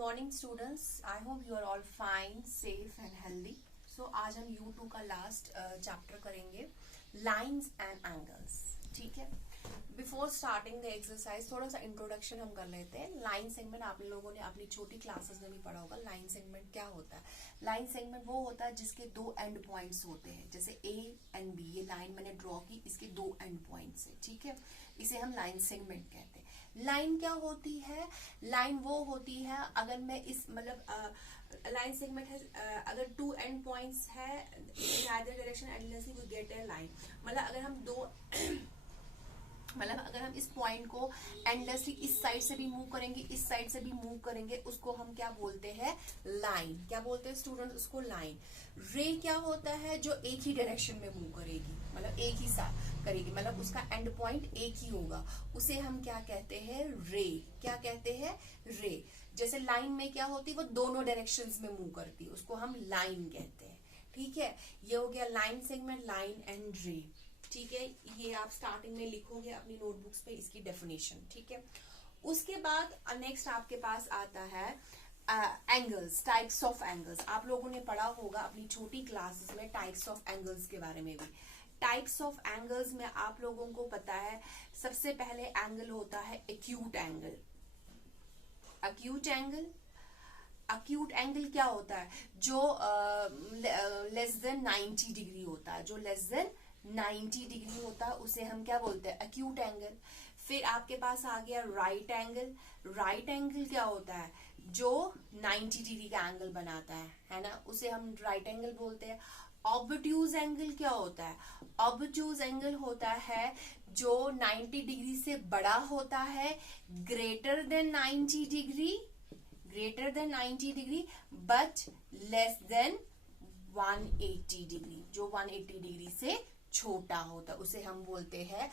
Morning students, I hope you are all fine, safe and healthy. So आज हम U2 का last chapter करेंगे, lines and angles. ठीक है, बिफोर स्टार्टिंग द एक्सरसाइज थोड़ा सा इंट्रोडक्शन हम कर लेते हैं। लाइन सेगमेंट आप लोगों ने अपनी छोटी क्लासेस में भी पढ़ा होगा। लाइन सेगमेंट क्या होता है? लाइन सेगमेंट वो होता है जिसके दो एंड पॉइंट्स होते हैं, जैसे A एंड B। ये लाइन मैंने ड्रॉ की, इसके दो एंड पॉइंट्स है। ठीक है, इसे हम लाइन सेगमेंट कहते हैं। लाइन क्या होती है? लाइन वो होती है अगर मैं इस मतलब लाइन सेगमेंट है अगर टू एंड पॉइंट्स है in either direction endlessly we get a line. मतलब अगर हम दो मतलब अगर हम इस पॉइंट को एंडलेसली इस साइड से भी मूव करेंगे, इस साइड से भी मूव करेंगे, उसको हम क्या बोलते हैं? लाइन। क्या बोलते हैं स्टूडेंट? उसको लाइन। रे क्या होता है? जो एक ही डायरेक्शन में मूव करेगी, मतलब एक ही साथ करेगी, मतलब उसका एंड पॉइंट एक ही होगा, उसे हम क्या कहते हैं? रे। क्या कहते हैं? रे। जैसे लाइन में क्या होती है? वो दोनों डायरेक्शंस में मूव करती है, उसको हम लाइन कहते हैं। ठीक है, ये हो गया लाइन सेगमेंट, लाइन एंड रे। ठीक है, ये आप स्टार्टिंग में लिखोगे अपनी नोटबुक्स पे इसकी डेफिनेशन। ठीक है, उसके बाद नेक्स्ट आपके पास आता है एंगल्स, टाइप्स ऑफ एंगल्स। आप लोगों ने पढ़ा होगा अपनी छोटी क्लासेस में टाइप्स ऑफ एंगल्स के बारे में भी। टाइप्स ऑफ एंगल्स में आप लोगों को पता है, सबसे पहले एंगल होता है acute angle. Acute angle, acute angle क्या होता है? जो लेस देन 90 डिग्री होता है, जो लेस देन 90 डिग्री होता है उसे हम क्या बोलते हैं? Acute angle. फिर आपके पास आ गया राइट एंगल। राइट एंगल क्या होता है? जो 90 डिग्री का एंगल बनाता है ना, उसे हम राइट एंगल बोलते हैं। ऑब्टयूज एंगल क्या होता है? ऑब्टयूज एंगल होता है जो 90 डिग्री से बड़ा होता है, greater than 90 degree, greater than 90 degree but less than 180 degree, जो 180 डिग्री से छोटा होता है, उसे हम बोलते हैं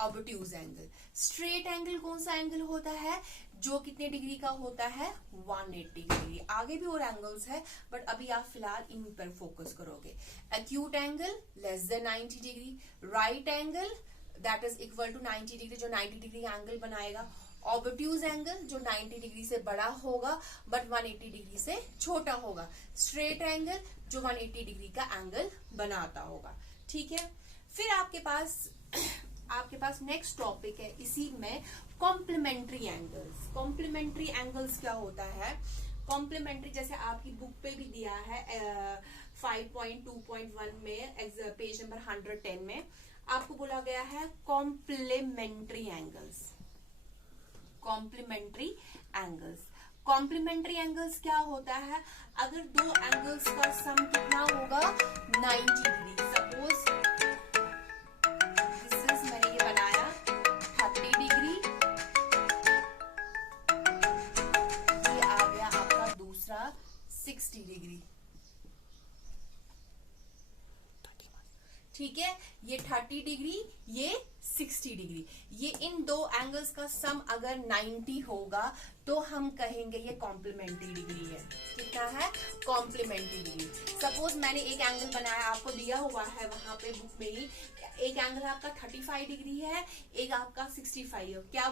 ऑब्टयूज एंगल। स्ट्रेट एंगल कौन सा एंगल होता है? जो कितने डिग्री का होता है? 180 डिग्री। आगे भी और एंगल्स है बट अभी आप फिलहाल इन पर फोकस करोगे। Acute angle less than 90 degree, right angle that is equal to 90 degree, जो 90 डिग्री एंगल बनाएगा। ऑब्टयूज एंगल जो 90 डिग्री से बड़ा होगा बट 180 डिग्री से छोटा होगा। स्ट्रेट एंगल जो 180 डिग्री का एंगल बनाता होगा। ठीक है, फिर आपके पास नेक्स्ट टॉपिक है इसी में, कॉम्प्लीमेंट्री एंगल्स। कॉम्प्लीमेंट्री एंगल्स क्या होता है? कॉम्प्लीमेंट्री जैसे आपकी बुक पे भी दिया है 5.2.1 में पेज नंबर 110 में आपको बोला गया है complementary angles. Complementary angles, complementary angles क्या होता है? अगर दो एंगल्स का सम कितना होगा? 90 डिग्री। सपोज दिस इज, मैंने ये बनाया 30 डिग्री, ये आ गया आपका दूसरा 60 डिग्री। ठीक है, ये 30 डिग्री, ये 60 डिग्री। ये इन दो एंगल्स का सम अगर 90 होगा तो हम कहेंगे ये कॉम्प्लीमेंट्री डिग्री है। कितना है? Complementary degree. सपोज मैंने एक एंगल बनाया, आपको दिया हुआ है वहां पे बुक में ही, एक एंगल आपका 35 डिग्री है, एक आपका 65 है। क्या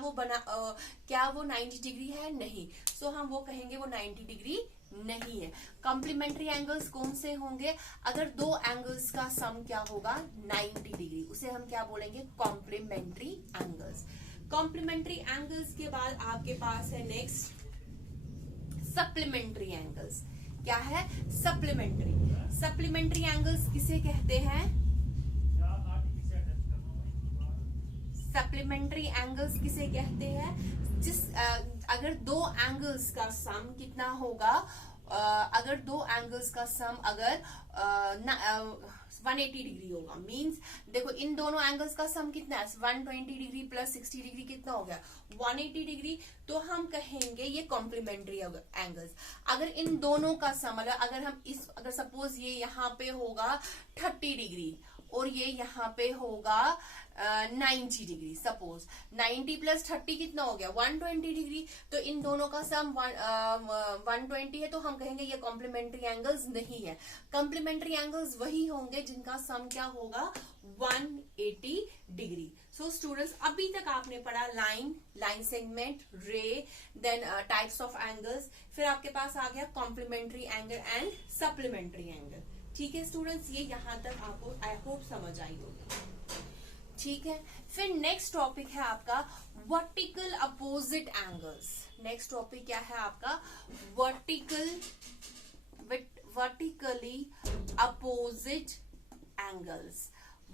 वो 90 डिग्री है? नहीं। सो हम वो कहेंगे वो 90 डिग्री नहीं है। कॉम्प्लीमेंट्री एंगल्स कौन से होंगे? अगर दो एंगल्स का सम क्या होगा? 90 डिग्री, उसे हम क्या बोलेंगे? Complementary angles. कॉम्प्लीमेंट्री एंगल्स के बाद आपके पास है नेक्स्ट सप्लीमेंट्री एंगल्स। क्या है? सप्लीमेंट्री। सप्लीमेंट्री एंगल्स किसे कहते हैं? सप्लीमेंट्री एंगल्स किसे कहते हैं? अगर दो एंगल्स का सम कितना होगा? अगर दो एंगल्स का सम अगर 180 डिग्री होगा, मींस देखो इन दोनों एंगल्स का सम कितना है? 120 डिग्री प्लस 60 डिग्री कितना हो गया? 180 डिग्री। तो हम कहेंगे ये कॉम्प्लीमेंट्री एंगल्स। अगर इन दोनों का सम अगर सपोज ये यहाँ पे होगा 30 डिग्री और ये यहाँ पे होगा 90 डिग्री। सपोज 90 प्लस 30 कितना हो गया? 120 डिग्री। तो इन दोनों का सम 120 है, तो हम कहेंगे ये कॉम्प्लीमेंट्री एंगल्स नहीं है। कॉम्प्लीमेंट्री एंगल्स वही होंगे जिनका सम क्या होगा? 180 डिग्री। सो स्टूडेंट्स, अभी तक आपने पढ़ा line, line segment, ray, then types of angles, फिर आपके पास आ गया complementary angle and supplementary angle. ठीक है स्टूडेंट्स, ये यहाँ तक आपको आई होप समझ आई होगी। ठीक है, फिर नेक्स्ट टॉपिक है आपका vertical opposite angles. Next topic क्या है आपका? Vertically opposite angles.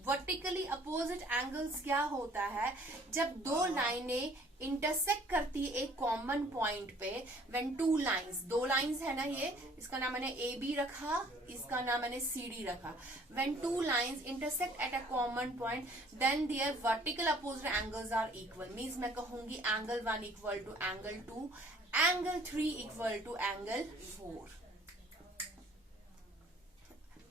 Vertically opposite angles क्या होता है? जब दो लाइनें इंटरसेक्ट करती एक कॉमन पॉइंट पे, व्हेन टू लाइंस, दो लाइंस है ना, ये इसका नाम मैंने ए बी रखा, इसका नाम मैंने सी डी रखा। When two lines intersect at a common point, then there vertical opposite angles are equal. Means मैं कहूंगी angle 1 equal to angle 2, angle 3 equal to angle 4।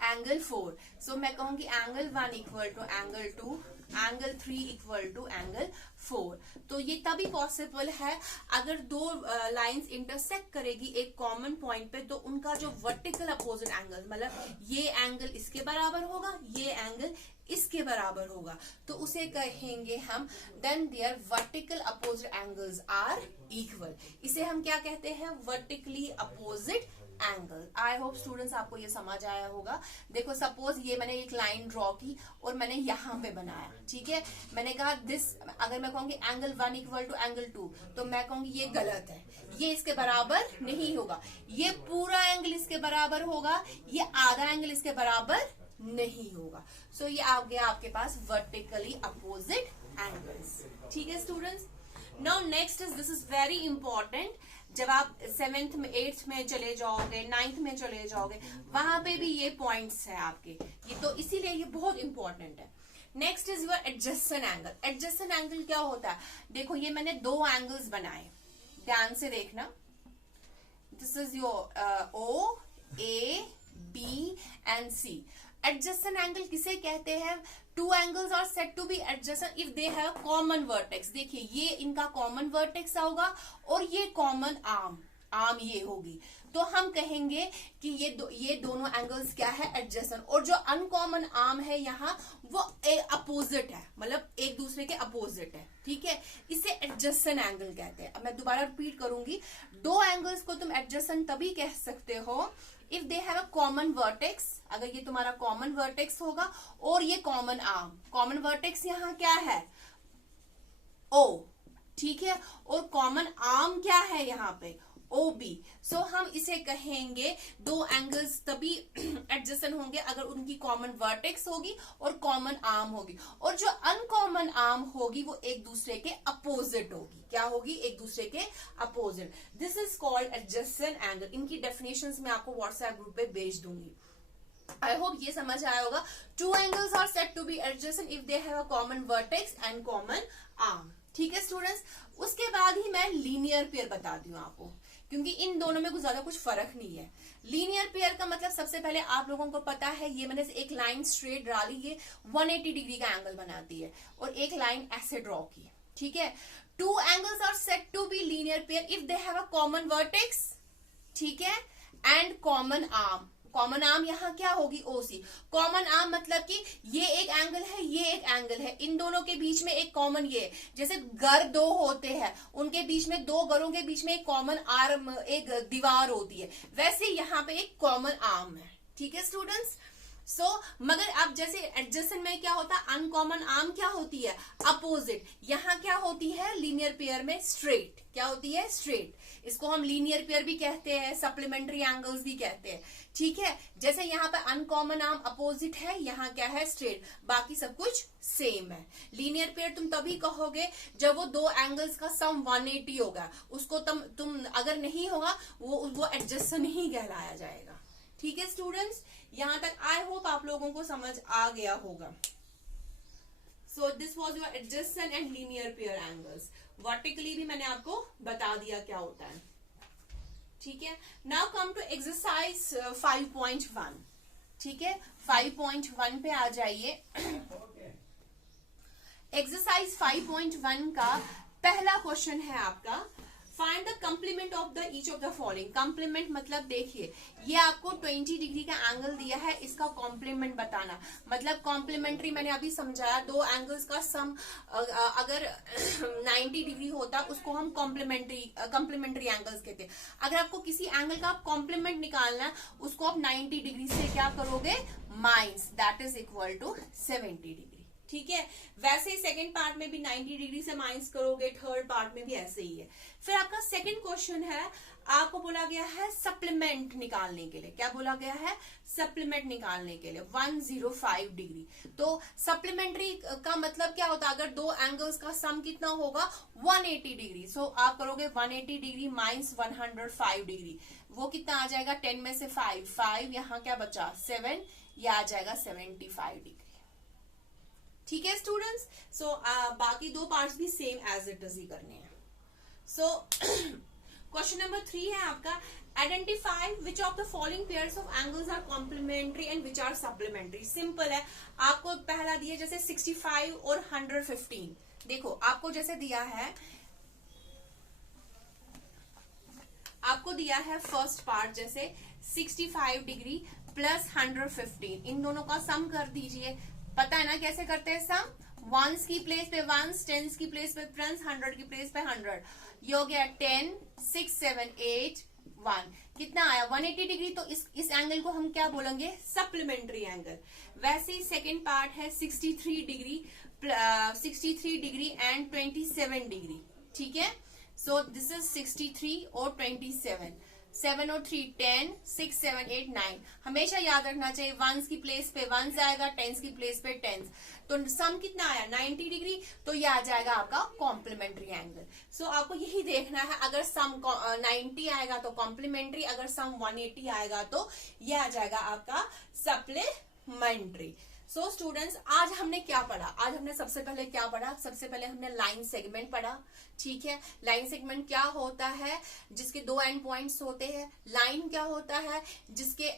Angle 4, so मैं कहूंगी angle 1 equal to angle 2, angle 3 equal to angle 4। तो ये तभी possible है अगर दो लाइंस इंटरसेक्ट करेगी एक कॉमन पॉइंट पे, तो उनका जो वर्टिकल अपोजिट एंगल, मतलब ये एंगल इसके बराबर होगा, ये एंगल इसके बराबर होगा, तो उसे कहेंगे हम then there vertical opposite angles are equal. इसे हम क्या कहते हैं? Vertically opposite angle. I hope students आपको ये समझ आया होगा। देखो सपोज ये मैंने एक लाइन ड्रॉ की और मैंने यहाँ पे बनाया, ठीक है, मैंने कहा दिस, अगर मैं कहूंगी एंगल 1 इक्वल टू एंगल 2, तो मैं कहूंगी ये गलत है, ये इसके बराबर नहीं होगा, ये पूरा एंगल इसके बराबर होगा, ये आधा एंगल इसके बराबर नहीं होगा। सो ये आ गया आपके पास वर्टिकली अपोजिट एंगल्स। ठीक है students, now next is, this is very important. जब आप 7th में 8th में चले जाओगे, 9th में चले जाओगे, वहां पे भी ये पॉइंट्स है आपके, ये तो इसीलिए ये बहुत इंपॉर्टेंट है। Next is your adjacent angle. Adjacent angle क्या होता है? देखो ये मैंने दो एंगल्स बनाए, ध्यान से देखना। This is your O, A, B and C. Adjacent angle किसे कहते हैं? Two angles are set to be adjacent if they have common vertex. देखिए ये इनका कॉमन वर्टेक्स होगा और ये कॉमन आर्म ये होगी, तो हम कहेंगे कि ये दोनों एंगल्स क्या है? एडजस्टेंट। और जो अनकॉमन आर्म है यहाँ, वो अपोजिट है, मतलब एक दूसरे के अपोजिट है। ठीक है, इसे एडजस्टेंट एंगल कहते हैं। अब मैं दोबारा रिपीट करूंगी, दो एंगल्स को तुम एडजस्टेंट तभी कह सकते हो if they have a common vertex, अगर ये तुम्हारा कॉमन वर्टेक्स होगा और ये कॉमन आर्म। कॉमन वर्टेक्स यहाँ क्या है? ओ, ठीक है, और कॉमन आर्म क्या है यहाँ पे? O B. सो हम इसे कहेंगे दो एंगल्स तभी एडजस्टेंट होंगे अगर उनकी कॉमन वर्टेक्स होगी और कॉमन आर्म होगी, और जो अनकॉमन आर्म होगी वो एक दूसरे के अपोजिट होगी। क्या होगी? एक दूसरे के opposite. This is called adjacent angle. इनकी डेफिनेशंस मैं आपको व्हाट्सएप ग्रुप पे भेज दूंगी। आई होप ये समझ आया होगा। Two angles are set to be adjacent if they have a common vertex and common arm. ठीक है स्टूडेंट्स, उसके बाद ही मैं लीनियर पेयर बता दी हूँ आपको, क्योंकि इन दोनों में कुछ ज्यादा कुछ फर्क नहीं है। लीनियर पेयर का मतलब सबसे पहले आप लोगों को पता है, ये मैंने एक लाइन स्ट्रेट डाली, ये 180 डिग्री का एंगल बनाती है, और एक लाइन ऐसे ड्रॉ की। ठीक है, two angles are set to be linear pair if they have a common vertex, ठीक है, and common arm. Common arm यहाँ क्या होगी? ओसी। कॉमन आर्म मतलब कि ये एक एंगल है, ये एक एंगल है, इन दोनों के बीच में एक कॉमन ये, जैसे घर दो होते हैं, उनके बीच में, दो घरों के बीच में एक कॉमन आर्म, एक दीवार होती है, वैसे यहाँ पे एक कॉमन आर्म है। ठीक है स्टूडेंट्स, मगर अब जैसे एडजस्टेंट में क्या होता है? अनकॉमन आर्म क्या होती है? अपोजिट। यहाँ क्या होती है? लीनियर पेयर में स्ट्रेट। क्या होती है? स्ट्रेट। इसको हम लीनियर पेयर भी कहते हैं, सप्लीमेंट्री एंगल्स भी कहते हैं। ठीक है, जैसे यहाँ पे अनकॉमन आर्म अपोजिट है, यहाँ क्या है? स्ट्रेट, बाकी सब कुछ सेम है। लीनियर पेयर तुम तभी कहोगे जब वो दो एंगल्स का सम 180 होगा, उसको तुम अगर नहीं होगा वो एडजस्टेंट ही कहलाया जाएगा। ठीक है स्टूडेंट्स, यहां तक आई होप आप लोगों को समझ आ गया होगा। So this was your adjacent and linear pair angles. Vertically भी मैंने आपको बता दिया क्या होता है। ठीक है, नाउ कम टू एक्सरसाइज 5.1। ठीक है, 5.1 पे आ जाइए। एक्सरसाइज 5.1 का पहला क्वेश्चन है आपका, find the complement of the each of the following. Complement मतलब देखिए, ये आपको 20 डिग्री का एंगल दिया है, इसका कॉम्प्लीमेंट बताना। मतलब कॉम्प्लीमेंट्री मैंने अभी समझाया, दो एंगल्स का सम अगर 90 डिग्री होता उसको हम कॉम्प्लीमेंट्री एंगल्स कहते हैं। अगर आपको किसी एंगल का कॉम्प्लीमेंट निकालना है, उसको आप 90 डिग्री से क्या करोगे, minus, that is equal to 70 degree. ठीक है, वैसे ही सेकंड पार्ट में भी 90 डिग्री से माइनस करोगे, थर्ड पार्ट में भी ऐसे ही है। फिर आपका सेकंड क्वेश्चन है, आपको बोला गया है सप्लीमेंट निकालने के लिए। क्या बोला गया है, सप्लीमेंट निकालने के लिए 105 डिग्री। तो सप्लीमेंट्री का मतलब क्या होता है, अगर दो एंगल्स का सम कितना होगा, 180 डिग्री। सो आप करोगे 180 डिग्री माइनस 105 डिग्री, वो कितना आ जाएगा, 10 में से 5 यहाँ क्या बचा 7, ये आ जाएगा 75 डिग्री। ठीक है स्टूडेंट्स, सो बाकी दो पार्ट्स भी सेम एज इट इज ही करने हैं। सो क्वेश्चन नंबर 3 है आपका, identify which of the following pairs of angles are complementary and which are supplementary. Simple है, आपको पहला दिया जैसे 65 और 115। देखो आपको जैसे दिया है, आपको दिया है फर्स्ट पार्ट जैसे 65 डिग्री प्लस 115, इन दोनों का सम कर दीजिए। पता है ना कैसे करते हैं सम, वंस की प्लेस पे वंस, टेंस की प्लेस पे टेंस, 100 की प्लेस पे 100। ये हो गया 10, 6, 7, 8, 1, कितना आया 180 डिग्री। तो इस एंगल को हम क्या बोलेंगे, सप्लीमेंट्री एंगल। वैसे ही सेकेंड पार्ट है 63 डिग्री एंड 27 डिग्री। ठीक है, सो दिस इज 63 और 27, 7 और 3 10, 6, 7, 8, 9। हमेशा याद रखना चाहिए, वंस की प्लेस पे वंस आएगा, टेंस की प्लेस पे टेंस। तो सम कितना आया 90 डिग्री, तो ये आ जाएगा आपका कॉम्प्लीमेंट्री एंगल। सो आपको यही देखना है, अगर सम 90 आएगा तो कॉम्प्लीमेंट्री, अगर सम 180 आएगा तो ये आ जाएगा आपका सप्लीमेंट्री। सो स्टूडेंट्स, आज हमने क्या पढ़ा, आज हमने सबसे पहले क्या पढ़ा, सबसे पहले हमने लाइन सेगमेंट पढ़ा। ठीक है, लाइन सेगमेंट क्या होता है, जिसके दो एंड पॉइंट्स होते हैं। लाइन क्या होता है, जिसके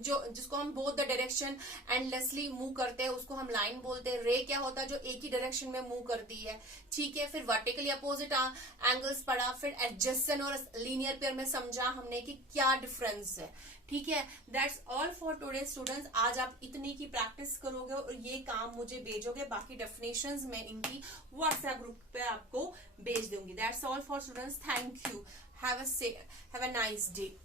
जिसको हम both the direction endlessly move करते हैं, उसको हम लाइन बोलते हैं। रे क्या होता है, जो एक ही डायरेक्शन में मूव करती है। ठीक है, फिर वर्टिकली अपोजिट एंगल्स पढ़ा, फिर एडजेसेंट और लीनियर पेयर में समझा हमने कि क्या डिफरेंस है। ठीक है, that's all for today students. आज आप इतनी की प्रैक्टिस करोगे और ये काम मुझे भेजोगे, बाकी डेफिनेशंस में इनकी व्हाट्सएप ग्रुप पे आपको भेज दूंगी। That's all for students, thank you, have a nice day.